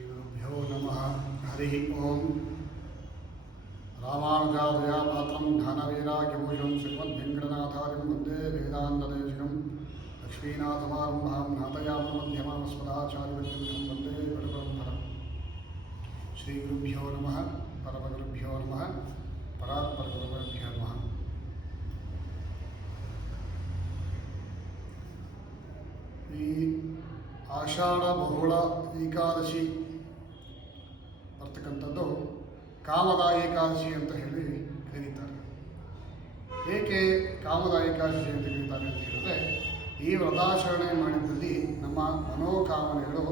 श्रीगुरुभ्यो नमः। हरिः ओम्। रामानुजादया पात्रं ज्ञानवैराग्यभूषं श्रीमद्वेङ्कटनाथार्यं वन्दे वेदान्तदेशिकं लक्ष्मीनाथसमारम्भां नाथयामनमध्यमामस्मदाचार्यपर्यन्तं वन्दे गुरुपरम्पराम्। श्रीगुरुभ्यो नमः। परमगुरुभ्यो नमः। परात्परगुरुभ्यो नमः। ಈ ಆಷಾಢ ಬಹುಳ ಏಕಾದಶಿ ಬರ್ತಕ್ಕಂಥದ್ದು ಕಾಮದ ಏಕಾದಶಿ ಅಂತ ಹೇಳಿ ಕರೀತಾರೆ. ಏಕೆ ಕಾಮದ ಏಕಾದಶಿ ಅಂತ ಕರೀತಾರೆ ಅಂತ ಹೇಳಿದ್ರೆ, ಈ ವ್ರತಾಚರಣೆ ಮಾಡಿದ್ದಲ್ಲಿ ನಮ್ಮ ಮನೋಕಾಮನೆಗಳು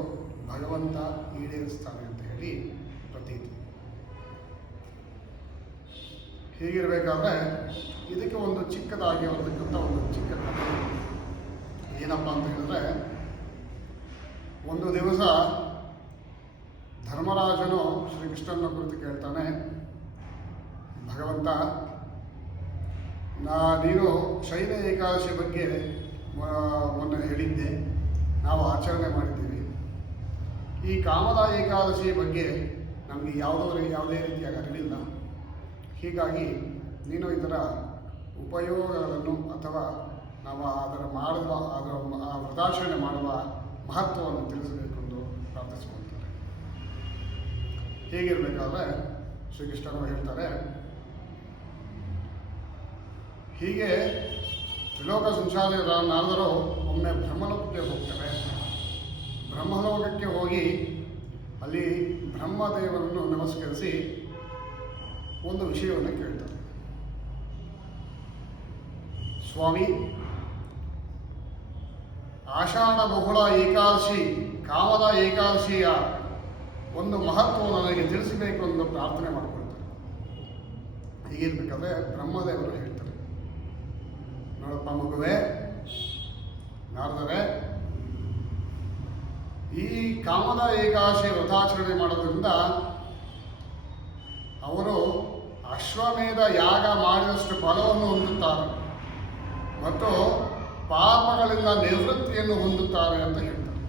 ಭಗವಂತ ಈಡೇರಿಸ್ತಾನೆ ಅಂತ ಹೇಳಿ ಪ್ರತೀತಿ. ಹೀಗಿರಬೇಕಾದ್ರೆ ಇದಕ್ಕೆ ಒಂದು ಚಿಕ್ಕದಾಗಿ ಇರತಕ್ಕಂಥ ಒಂದು ಚಿಕ್ಕ ಕಥೆ ಏನಪ್ಪ ಅಂತ ಹೇಳಿದ್ರೆ, ಒಂದು ದಿವಸ ಧರ್ಮರಾಜನು ಶ್ರೀಕೃಷ್ಣನ ಕುರಿತು ಕೇಳ್ತಾನೆ, ಭಗವಂತ, ನೀನು ಶೈಲ ಏಕಾದಶಿ ಬಗ್ಗೆ ಮೊನ್ನೆ ಹೇಳಿದ್ದೆ, ನಾವು ಆಚರಣೆ ಮಾಡಿದ್ದೀವಿ. ಈ ಕಾಮದ ಏಕಾದಶಿ ಬಗ್ಗೆ ನಮಗೆ ಯಾವುದೇ ರೀತಿಯ ಅರಿವಿಲ್ಲ. ಹೀಗಾಗಿ ನೀನು ಇದರ ಉಪಯೋಗಗಳನ್ನು ಅಥವಾ ನಾವು ಅದರ ವ್ರತಾಚರಣೆ ಮಾಡುವ ಮಹತ್ವವನ್ನು ತಿಳಿಸಬೇಕು ಎಂದು ಪ್ರಾರ್ಥಿಸಿಕೊಳ್ತಾರೆ. ಹೀಗಿರಬೇಕಾದ್ರೆ ಶ್ರೀಕೃಷ್ಣರು ಹೇಳ್ತಾರೆ, ಹೀಗೆ ತ್ರಿಲೋಕ ಸಂಚಾರಿ ನಾರದರು ಒಮ್ಮೆ ಬ್ರಹ್ಮಲೋಕಕ್ಕೆ ಹೋಗ್ತಾರೆ. ಬ್ರಹ್ಮಲೋಕಕ್ಕೆ ಹೋಗಿ ಅಲ್ಲಿ ಬ್ರಹ್ಮದೇವರನ್ನು ನಮಸ್ಕರಿಸಿ ಒಂದು ವಿಷಯವನ್ನು ಕೇಳ್ತಾರೆ. ಸ್ವಾಮಿ, ಆಷಾಢ ಬಹುಳ ಏಕಾದಶಿ ಕಾಮದ ಏಕಾದಶಿಯ ಒಂದು ಮಹತ್ವವನ್ನು ನನಗೆ ತಿಳಿಸಬೇಕು ಎಂದು ಪ್ರಾರ್ಥನೆ ಮಾಡಿಕೊಳ್ತಾರೆ. ಹೀಗಿರ್ಬೇಕಾದ್ರೆ ಬ್ರಹ್ಮದೇವರು ಹೇಳ್ತಾರೆ, ನೋಡಪ್ಪ ಮಗುವೆ, ನಾರದರೆ, ಈ ಕಾಮದ ಏಕಾದಶಿ ವ್ರತಾಚರಣೆ ಮಾಡೋದ್ರಿಂದ ಅವರು ಅಶ್ವಮೇಧ ಯಾಗ ಮಾಡಿದಷ್ಟು ಫಲವನ್ನು ಹೊಂದುತ್ತಾರೆ ಮತ್ತು ಪಾಪಗಳಿಂದ ನಿವೃತ್ತಿಯನ್ನು ಹೊಂದುತ್ತಾರೆ ಅಂತ ಹೇಳ್ತಾರೆ.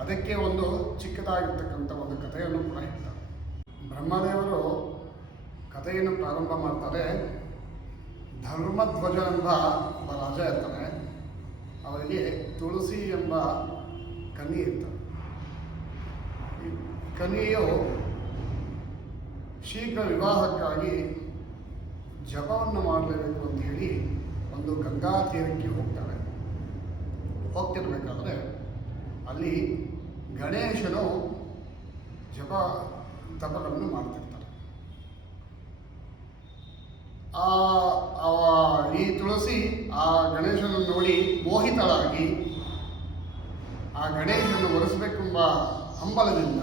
ಅದಕ್ಕೆ ಒಂದು ಚಿಕ್ಕದಾಗಿರ್ತಕ್ಕಂಥ ಒಂದು ಕಥೆಯನ್ನು ಕೂಡ ಹೇಳ್ತಾರೆ. ಬ್ರಹ್ಮದೇವರು ಕಥೆಯನ್ನು ಪ್ರಾರಂಭ ಮಾಡ್ತಾರೆ. ಧರ್ಮಧ್ವಜ ಎಂಬ ಒಬ್ಬ ರಾಜ ಇರ್ತಾನೆ. ಅವರಿಗೆ ತುಳಸಿ ಎಂಬ ಕನ್ಯೆ ಇರ್ತಾರೆ. ಈ ಕನ್ಯೆಯು ಶೀಘ್ರ ವಿವಾಹಕ್ಕಾಗಿ ಜಪವನ್ನು ಮಾಡಲೇಬೇಕು ಅಂತ ಹೇಳಿ ಒಂದು ಗಂಗಾ ತೀರಕ್ಕೆ ಹೋಗ್ತಾರೆ. ಹೋಗ್ತಿರ್ಬೇಕಾದ್ರೆ ಅಲ್ಲಿ ಗಣೇಶನು ಜಪ ತಪಗಳನ್ನು ಮಾಡ್ತಿರ್ತಾರೆ. ಈ ತುಳಸಿ ಆ ಗಣೇಶನನ್ನು ನೋಡಿ ಮೋಹಿತಳಾಗಿ ಆ ಗಣೇಶನನ್ನು ಒರೆಸಬೇಕೆಂಬ ಹಂಬಲದಿಂದ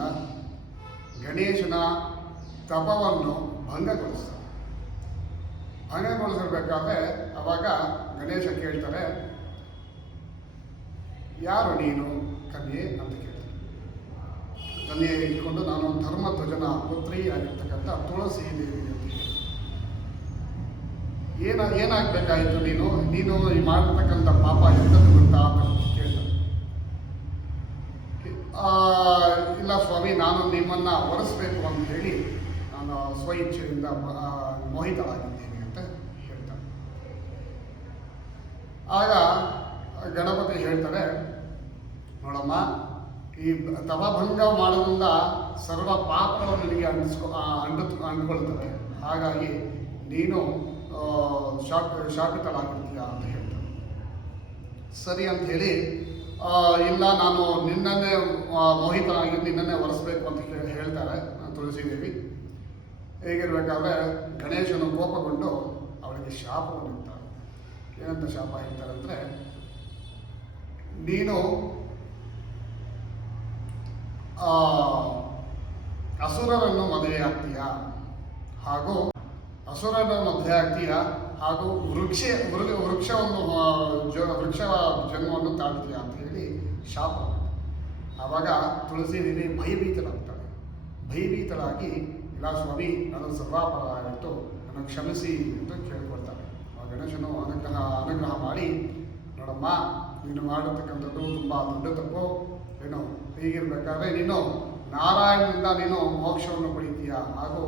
ಗಣೇಶನ ತಪವನ್ನು ಭಂಗಗೊಳಿಸ್ತಾರೆ. ಭಂಗಗೊಳಿಸಿರ್ಬೇಕಾದ್ರೆ ಅವಾಗ ಗಣೇಶ ಕೇಳ್ತಾರೆ, ಯಾರು ನೀನು ಕನ್ಯೆ ಅಂತ ಕೇಳ್ತಾರೆ. ಕನ್ಯೆ ಇಟ್ಕೊಂಡು, ನಾನು ಧರ್ಮಧ್ವಜನ ಪುತ್ರಿ ಆಗಿರ್ತಕ್ಕಂಥ ತುಳಸಿ ದೇವಿ ಅಂತ ಏನಾಗಬೇಕಾಯಿತು, ನೀನು ಈ ಮಾಡಿರ್ತಕ್ಕಂಥ ಪಾಪ ಎಂಥದ್ದು ಗೊತ್ತಾ ಅಂತ ಕೇಳ್ತಾರೆ. ಇಲ್ಲ ಸ್ವಾಮಿ, ನಾನು ನಿಮ್ಮನ್ನು ಒರೆಸಬೇಕು ಅಂತ ಹೇಳಿ ನಾನು ಸ್ವಇಚ್ಛೆಯಿಂದ ಮೋಹಿತಳಾಗಿದ್ದೇನೆ ಅಂತ ಹೇಳ್ತಾರೆ. ಆಗ ಗಣಪತಿ ಹೇಳ್ತಾರೆ, ನೋಡಮ್ಮ, ಈ ತಪಭಂಗ ಮಾಡೋದ್ರಿಂದ ಸರ್ವ ಪಾಪಗಳು ನಿನಗೆ ಅಂಟ್ಕೊಳ್ತವೆ. ಹಾಗಾಗಿ ನೀನು ಶಾಪಿತಳಾಗಿರ್ತೀಯ ಅಂತ ಹೇಳ್ತಾರೆ. ಸರಿ ಅಂತ ಹೇಳಿ, ಇಲ್ಲ, ನಾನು ನಿನ್ನನ್ನೇ ಮೋಹಿತನಾಗಿ ನಿನ್ನನ್ನೇ ಒರೆಸಬೇಕು ಅಂತ ಹೇಳ್ತಾರೆ ತುಳಸಿದೇವಿ. ಹೇಗಿರ್ಬೇಕಾದ್ರೆ ಗಣೇಶನು ಕೋಪಗೊಂಡು ಅವಳಿಗೆ ಶಾಪವನ್ನು ಇರ್ತಾರೆ. ಏನಂತ ಶಾಪ ಹೇಳ್ತಾರೆ ಅಂದರೆ, ನೀನು ಅಸುರರನ್ನು ಮದುವೆ ಆಗ್ತೀಯ, ಹಾಗೂ ವೃಕ್ಷವನ್ನು ವೃಕ್ಷ ಜನ್ಮವನ್ನು ತಾಳ್ತೀಯ ಅಂತ ಹೇಳಿ ಶಾಪ. ಆವಾಗ ತುಳಸಿ ದೇವಿ ಭಯಭೀತಳಾಗಿ, ಇಲ್ಲ ಸ್ವಾಮಿ, ನಾನು ಸರ್ವಾಪರಾಧ ಆಯಿತು, ನನಗೆ ಕ್ಷಮಿಸಿ ಎಂದು ಕೇಳ್ಕೊಳ್ತಾರೆ. ಆ ಗಣೇಶನು ಅನುಗ್ರಹ ಮಾಡಿ, ನೋಡಮ್ಮ, ನೀನು ಮಾಡಿರ್ತಕ್ಕಂಥದ್ದು ತುಂಬ ದೊಡ್ಡ ತಪ್ಪು. ಏನು ಹೀಗಿರ್ಬೇಕಾದ್ರೆ ನೀನು ನಾರಾಯಣನಿಂದ ನೀನು ಮೋಕ್ಷವನ್ನು ಪಡಿತೀಯ ಹಾಗೂ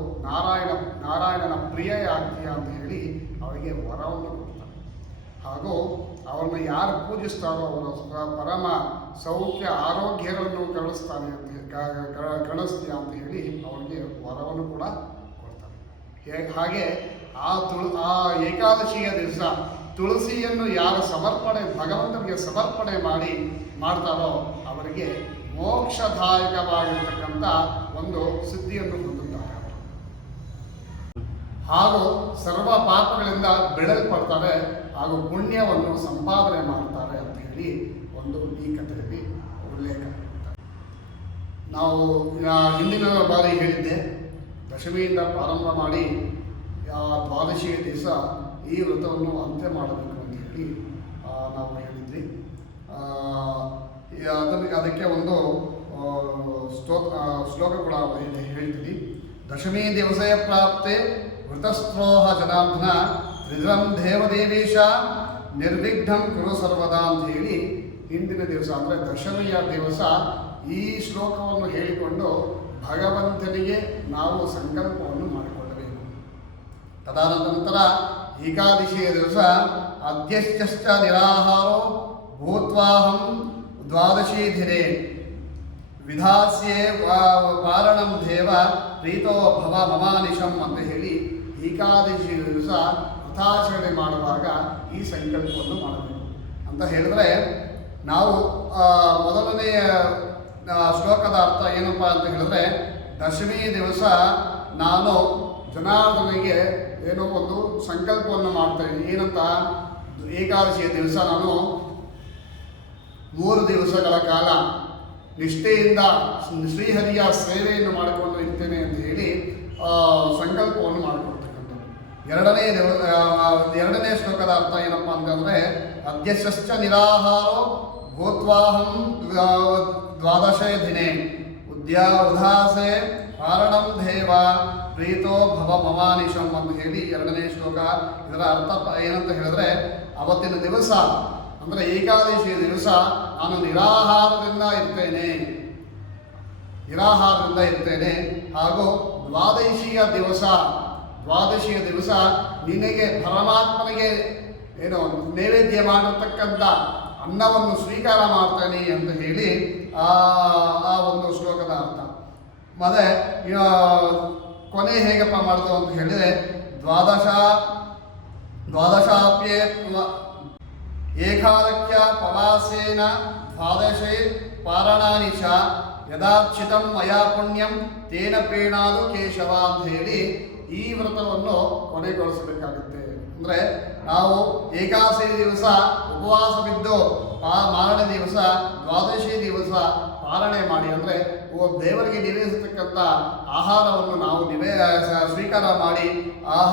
ನಾರಾಯಣನ ಪ್ರಿಯ ಆಗ್ತೀಯ ಅಂತ ಹೇಳಿ ಅವರಿಗೆ ವರವನ್ನು ಕೊಡ್ತಾರೆ. ಹಾಗೂ ಅವರನ್ನು ಯಾರು ಪೂಜಿಸ್ತಾರೋ ಅವರ ಪರಮ ಸೌಖ್ಯ ಆರೋಗ್ಯಗಳನ್ನು ಕರುಣಿಸ್ತಾನೆ ಅಂತ ಕರುಣಿಸ್ತೀಯ ಅಂತ ಹೇಳಿ ಅವರಿಗೆ ವರವನ್ನು ಕೂಡ ಕೊಡ್ತಾರೆ. ಹಾಗೆ ಆ ಏಕಾದಶಿಯ ದಿವಸ ತುಳಸಿಯನ್ನು ಯಾರು ಭಗವಂತನಿಗೆ ಸಮರ್ಪಣೆ ಮಾಡ್ತಾರೋ ಅವರಿಗೆ ಮೋಕ್ಷದಾಯಕವಾಗಿರ್ತಕ್ಕಂಥ ಒಂದು ಸಿದ್ಧಿಯನ್ನು ಹೊಂದುತ್ತಾರೆ ಹಾಗೂ ಸರ್ವ ಪಾಪಗಳಿಂದ ಬೆಳೆಯಲ್ಪಡ್ತಾರೆ ಹಾಗೂ ಪುಣ್ಯವನ್ನು ಸಂಪಾದನೆ ಮಾಡ್ತಾರೆ ಅಂತ ಹೇಳಿ ಒಂದು ಈ ಕಥೆಯಲ್ಲಿ ಉಲ್ಲೇಖ. ನಾವು ಹಿಂದಿನ ಬಾರಿ ಹೇಳಿದ್ದೆ, ದಶಮಿಯಿಂದ ಪ್ರಾರಂಭ ಮಾಡಿ ದ್ವಾದಶಿಯ ದಿವಸ ಈ ವ್ರತವನ್ನು ಅಂತ್ಯ ಮಾಡಬೇಕು ಅಂತ ಹೇಳಿ ನಾವು ಹೇಳಿದ್ವಿ. ಅದಕ್ಕೆ ಒಂದು ಶ್ಲೋಕ ಕೂಡ ಹೇಳ್ತೀವಿ. ದಶಮೀ ದಿವಸೇ ಪ್ರಾಪ್ತೆ ವೃತಸ್ತ್ರೋಹ ಜನಾರ್ದನ ತ್ರಿದ್ರಂ ದೇವದೇವೇಶ ನಿರ್ವಿಘ್ನಂ ಕುರು ಸರ್ವದಾ ಅಂತ ಹೇಳಿ ಹಿಂದಿನ ದಿವಸ ಅಂದರೆ ದಶಮಿಯ ದಿವಸ ಈ ಶ್ಲೋಕವನ್ನು ಹೇಳಿಕೊಂಡು ಭಗವಂತನಿಗೆ ನಾವು ಸಂಕಲ್ಪವನ್ನು ಮಾಡಿಕೊಳ್ಳಬೇಕು. ತದನಂತರ ಏಕಾದಶಿಯ ದಿವಸ ಅದ್ಯಶ್ಚ ನಿರಾಹಾರೋ ಭೂತ್ವಾಹಂ ದ್ವಾದಶಿ ದಿನೇ ವಿಧಾಸ್ಯೆ ಪಾರಣಂ ದೇವ ಪ್ರೀತೋ ಭವ ಮಮಾನಿಶಂ ಅಂತ ಹೇಳಿ ಏಕಾದಶಿ ದಿವಸ ವ್ರತಾಚರಣೆ ಮಾಡುವಾಗ ಈ ಸಂಕಲ್ಪವನ್ನು ಮಾಡಬೇಕು ಅಂತ ಹೇಳಿದ್ರೆ, ನಾವು ಮೊದಲನೆಯ ಶ್ಲೋಕದ ಅರ್ಥ ಏನಪ್ಪ ಅಂತ ಹೇಳಿದ್ರೆ, ದಶಮಿ ದಿವಸ ನಾನು ಜನಾರ್ದನಿಗೆ ಏನೋ ಒಂದು ಸಂಕಲ್ಪವನ್ನು ಮಾಡ್ತೇನೆ. ಏನಂತ, ಏಕಾದಶಿಯ ದಿವಸ ನಾನು 3 ದಿವಸಗಳ ಕಾಲ ನಿಷ್ಠೆಯಿಂದ ಶ್ರೀಹರಿಯ ಸೇವೆಯನ್ನು ಮಾಡಿಕೊಂಡು ಇರ್ತೇನೆ ಅಂತ ಹೇಳಿ ಸಂಕಲ್ಪವನ್ನು ಮಾಡಿಕೊಡ್ತಕ್ಕಂಥದ್ದು. ಎರಡನೇ ಶ್ಲೋಕದ ಅರ್ಥ ಏನಪ್ಪ ಅಂತಂದರೆ, ಅದ್ಯಶ್ಚ ನಿರಾಹಾರೋ ಭೂತ್ವಾಹಂ ದ್ವಾದಶೇ ದಿನೇ ಉದಾಸೆ ಕಾರಣಂ ದೇವ ಪ್ರೀತೋ ಭವ ಮಮಾನಿಶಂ ಅಂತ ಹೇಳಿ ಎರಡನೇ ಶ್ಲೋಕ. ಇದರ ಅರ್ಥ ಏನಂತ ಹೇಳಿದ್ರೆ, ಅವತ್ತಿನ ದಿವಸ ಅಂದರೆ ಏಕಾದಶಿಯ ದಿವಸ ನಾನು ನಿರಾಹಾರದಿಂದ ಇರ್ತೇನೆ ಹಾಗೂ ದ್ವಾದಶಿಯ ದಿವಸ ನಿನಗೆ ಪರಮಾತ್ಮನಿಗೆ ಏನು ನೈವೇದ್ಯ ಮಾಡಿರ್ತಕ್ಕಂಥ ಅನ್ನವನ್ನು ಸ್ವೀಕಾರ ಮಾಡ್ತೇನೆ ಅಂತ ಹೇಳಿ ಆ ಒಂದು ಶ್ಲೋಕದ ಅರ್ಥ. ಮತ್ತೆ ಕೊನೆ ಹೇಗಪ್ಪ ಮಾಡೋದು ಅಂತ ಹೇಳಿದರೆ, ದ್ವಾದಶಾಪ್ಯೇ ಏಕಾದಕ್ಯ ಪವಾಸೇನ ದ್ವಾದಶೇ ಪಾರಣಾನಿ ಚ ಯದಾರ್ಚಿತಂ ಮಯಾ ಪುಣ್ಯಂ ತೇನ ಪ್ರೇಣಾದು ಕೇಶವ ಅಂತ ಹೇಳಿ ಈ ವ್ರತವನ್ನು ಕೊನೆಗೊಳಿಸಬೇಕಾಗುತ್ತೆ. ಅಂದರೆ ನಾವು ಏಕಾದಶಿ ದಿವಸ ಉಪವಾಸ ಬಿದ್ದು ಮಾರನೇ ದಿವಸ ದ್ವಾದಶಿ ದಿವಸ ಪಾಲನೆ ಮಾಡಿ, ಅಂದರೆ ದೇವರಿಗೆ ನಿವೇದಿಸತಕ್ಕಂಥ ಆಹಾರವನ್ನು ನಾವು ಸ್ವೀಕಾರ ಮಾಡಿ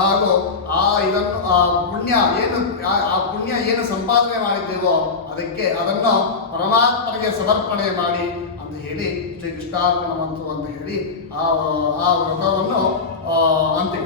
ಹಾಗೂ ಪುಣ್ಯ ಏನು ಸಂಪಾದನೆ ಮಾಡಿದ್ದೇವೋ ಅದನ್ನು ಪರಮಾತ್ಮನಿಗೆ ಸಮರ್ಪಣೆ ಮಾಡಿ ಅಂತ ಹೇಳಿ ಶ್ರೀ ಕೃಷ್ಣಾರ್ಪಣ ಮಂತ್ರ ಅಂತ ಹೇಳಿ ಆ ವ್ರತವನ್ನು ಅಂತಿಮ